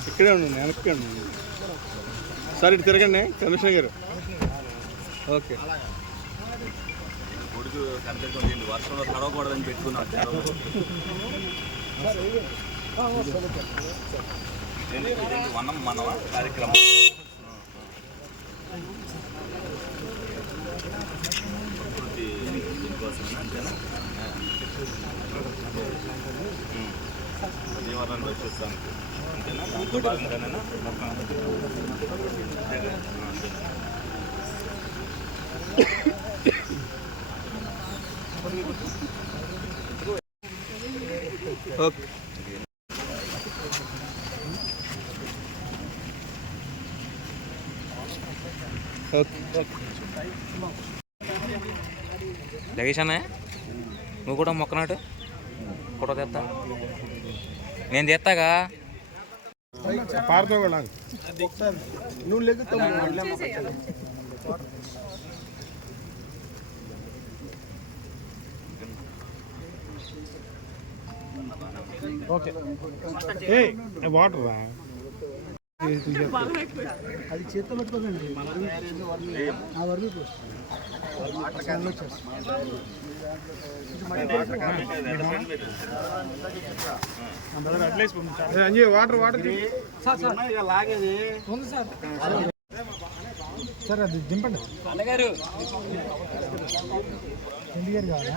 ఇక్కడే ఉండండి వెనక్కి ఉండండి సార్ ఇటు తిరగండి కమిషనర్ గారు ఓకే కొడుకు కనిపించింది వర్షంలో తడవకూడదని పెట్టుకున్నా వనం మనవా కార్యక్రమం ప్రకృతి దీనికోసమేనా అంతేనా ఉం. అంతేనా అంతేనా ఓకే ఓకే జగేష్ నువ్వు కూడా మొక్కనాటు ఫోటో తెస్తా నేను తెస్తాగా పారతో కూడా నువ్వు లెగ్గు ఓకే ఏ వాటర్ రా అది చేత్తో పెట్టుకోకండి ఆ వరకు అంజీ వాటర్ వాటర్ లాగేది ఉంది సార్ సార్ అది దింపండి. ఎండి గారు కావాలా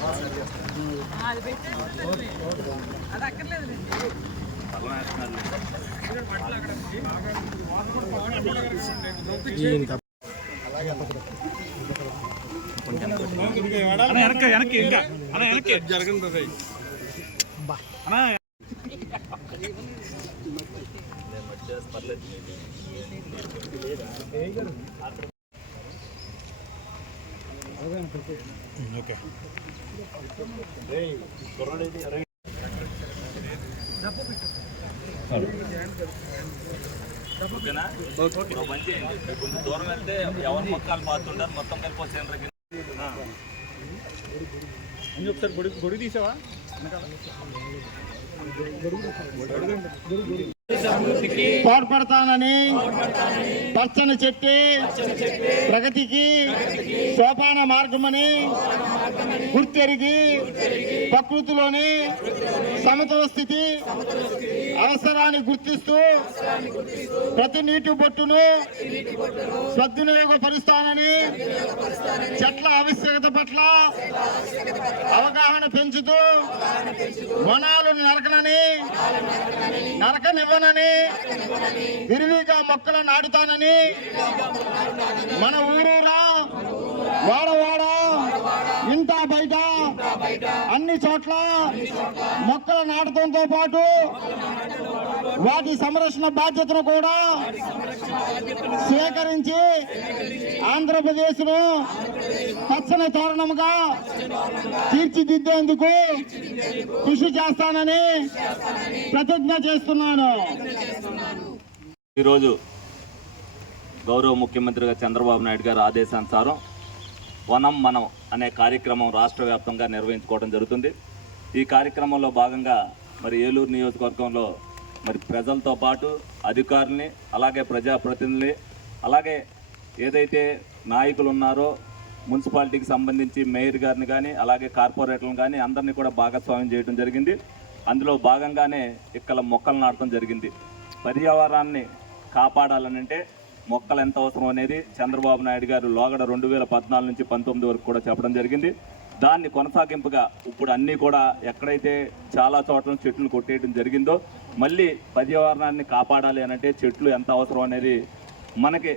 అల్లం వేస్తున్నారు వెనక్కి వెనక్కి ఇంకా అన్న వెనక్కి ఓకే ఓకేనా మంచి కొంచెం దూరం వెళ్తే ఎవరు మొక్కలు పాతుంటారు మొత్తం కలిపి వస్తే ఒకసారి గొడుగు గొడుగు తీసావా తోడ్పడతానని పచ్చని చెట్టి ప్రగతికి సోపాన మార్గమని గుర్తెరిగి ప్రకృతిలోని సమతుల స్థితి అవసరాన్ని గుర్తిస్తూ ప్రతి నీటి బొట్టును సద్వినియోగపరుస్తానని చెట్ల ఆవశ్యకత పట్ల అవగాహన పెంచుతూ వనాలు నరకనని నరకనివ్వనని విరివిగా మొక్కలు నాటుతానని మన ఊరూరా వాడవాడ అన్ని చోట్ల మొక్కలు నాటడంతో పాటు వాటి సంరక్షణ బాధ్యతను కూడా స్వీకరించి ఆంధ్రప్రదేశ్ను పచ్చని తోరణముగా తీర్చిదిద్దేందుకు కృషి చేస్తానని ప్రతిజ్ఞ చేస్తున్నాను. ఈరోజు గౌరవ ముఖ్యమంత్రిగా చంద్రబాబు నాయుడు గారి ఆదేశానుసారం వనం మనం అనే కార్యక్రమం రాష్ట్ర వ్యాప్తంగా నిర్వహించుకోవడం జరుగుతుంది. ఈ కార్యక్రమంలో భాగంగా మరి ఏలూరు నియోజకవర్గంలో మరి ప్రజలతో పాటు అధికారుల్ని అలాగే ప్రజాప్రతినిధుల్ని అలాగే ఏదైతే నాయకులు ఉన్నారో మున్సిపాలిటీకి సంబంధించి మేయర్ గారిని కానీ అలాగే కార్పొరేటర్లను కానీ అందరినీ కూడా భాగస్వామ్యం చేయడం జరిగింది. అందులో భాగంగానే ఇక్కడ మొక్కలు నాటడం జరిగింది. పర్యావరణాన్ని కాపాడాలనంటే మొక్కలు ఎంత అవసరం అనేది చంద్రబాబు నాయుడు గారు లోగడ రెండు వేల పద్నాలుగు నుంచి పంతొమ్మిది వరకు కూడా చెప్పడం జరిగింది. దాన్ని కొనసాగింపుగా ఇప్పుడు అన్నీ కూడా ఎక్కడైతే చాలా చోట్ల చెట్లు కొట్టేయడం జరిగిందో మళ్ళీ పర్యావరణాన్ని కాపాడాలి అనంటే చెట్లు ఎంత అవసరం అనేది మనకి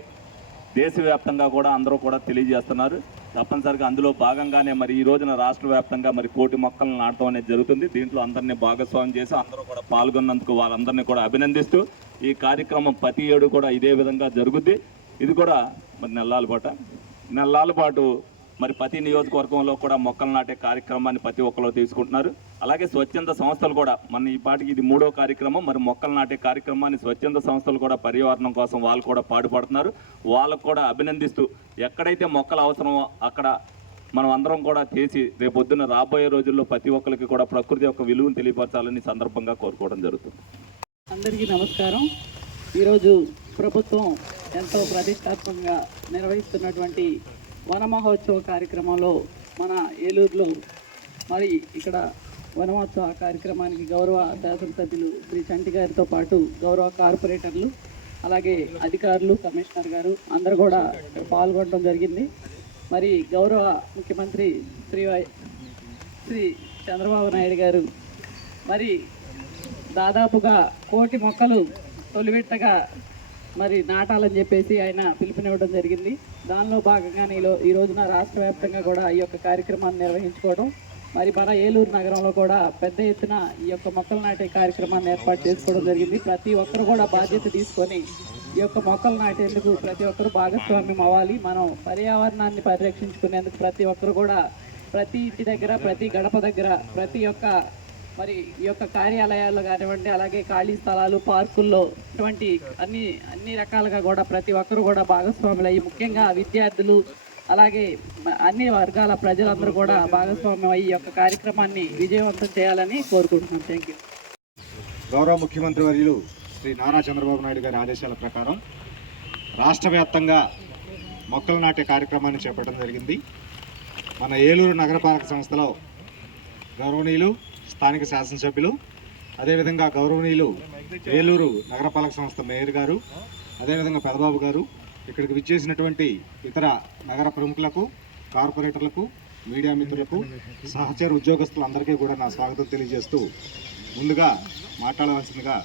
దేశవ్యాప్తంగా కూడా అందరూ కూడా తెలియజేస్తున్నారు. తప్పనిసరిగా అందులో భాగంగానే మరి ఈ రోజున రాష్ట్ర వ్యాప్తంగా మరి కోటి మొక్కలను నాటడం అనేది జరుగుతుంది. దీంట్లో అందరినీ భాగస్వామ్యం చేసి అందరూ కూడా పాల్గొన్నందుకు వాళ్ళందరినీ కూడా అభినందిస్తూ ఈ కార్యక్రమం ప్రతి ఏడు కూడా ఇదే విధంగా జరుగుద్ది. ఇది కూడా మరి నెలల పాట. నెలల పాటు మరి ప్రతి నియోజకవర్గంలో కూడా మొక్కలు నాటే కార్యక్రమాన్ని ప్రతి ఒక్కరు తీసుకుంటున్నారు. అలాగే స్వచ్ఛంద సంస్థలు కూడా మన ఈ పాటికి ఇది మూడో కార్యక్రమం. మరి మొక్కలు నాటే కార్యక్రమాన్ని స్వచ్ఛంద సంస్థలు కూడా పర్యావరణం కోసం వాళ్ళు కూడా పాటుపడుతున్నారు. వాళ్ళకు కూడా అభినందిస్తూ ఎక్కడైతే మొక్కలు అవసరమో అక్కడ మనం అందరం కూడా చేసి రేపొద్దున రాబోయే రోజుల్లో ప్రతి ఒక్కరికి కూడా ప్రకృతి యొక్క విలువను తెలియపరచాలని సందర్భంగా కోరుకోవడం జరుగుతుంది. అందరికీ నమస్కారం. ఈరోజు ప్రభుత్వం ఎంతో ప్రతిష్టాత్మకంగా నిర్వహిస్తున్నటువంటి వన మహోత్సవ కార్యక్రమంలో మన ఏలూరులో మరి ఇక్కడ వనమహోత్సవ కార్యక్రమానికి గౌరవ శాసనసభ్యులు శ్రీ చంటి గారితో పాటు గౌరవ కార్పొరేటర్లు అలాగే అధికారులు కమిషనర్ గారు అందరు కూడా ఇక్కడ పాల్గొనడం జరిగింది. మరి గౌరవ ముఖ్యమంత్రి శ్రీ వై శ్రీ చంద్రబాబు నాయుడు గారు మరి దాదాపుగా కోటి మొక్కలు తొలివిట్టగా మరి నాటాలని చెప్పేసి ఆయన పిలుపునివ్వడం జరిగింది. దానిలో భాగంగానే ఈ రోజున రాష్ట్ర వ్యాప్తంగా కూడా ఈ యొక్క కార్యక్రమాన్ని నిర్వహించుకోవడం మరి మన ఏలూరు నగరంలో కూడా పెద్ద ఎత్తున ఈ యొక్క మొక్కలు నాటే కార్యక్రమాన్ని ఏర్పాటు చేసుకోవడం జరిగింది. ప్రతి ఒక్కరు కూడా బాధ్యత తీసుకొని ఈ యొక్క మొక్కలు నాటేందుకు ప్రతి ఒక్కరు భాగస్వామ్యం అవ్వాలి. మనం పర్యావరణాన్ని పరిరక్షించుకునేందుకు ప్రతి ఒక్కరు కూడా ప్రతి ఇంటి దగ్గర ప్రతి గడప దగ్గర ప్రతి ఒక్క మరి ఈ యొక్క కార్యాలయాల్లో కానివ్వండి అలాగే ఖాళీ స్థలాలు పార్కుల్లో ఇటువంటి అన్ని అన్ని రకాలుగా కూడా ప్రతి ఒక్కరు కూడా భాగస్వాములు అయ్యి ముఖ్యంగా విద్యార్థులు అలాగే అన్ని వర్గాల ప్రజలందరూ కూడా భాగస్వామ్యం అయ్యి యొక్క కార్యక్రమాన్ని విజయవంతం చేయాలని కోరుకుంటున్నాం. థ్యాంక్ యూ గౌరవ ముఖ్యమంత్రి వర్యులు శ్రీ నారా చంద్రబాబు నాయుడు గారి ఆదేశాల ప్రకారం రాష్ట్ర వ్యాప్తంగా మొక్కలు నాటే కార్యక్రమాన్ని చేపట్టడం జరిగింది. మన ఏలూరు నగరపాలక సంస్థలో గౌరవనీయులు స్థానిక శాసనసభ్యులు అదేవిధంగా గౌరవనీయులు ఏలూరు నగరపాలక సంస్థ మేయర్ గారు అదేవిధంగా పెదబాబు గారు ఇక్కడికి విచ్చేసినటువంటి ఇతర నగర ప్రముఖులకు కార్పొరేటర్లకు మీడియా మిత్రులకు సహచర ఉద్యోగస్తులందరికీ కూడా నా స్వాగతం తెలియజేస్తూ ముందుగా మాట్లాడవలసిందిగా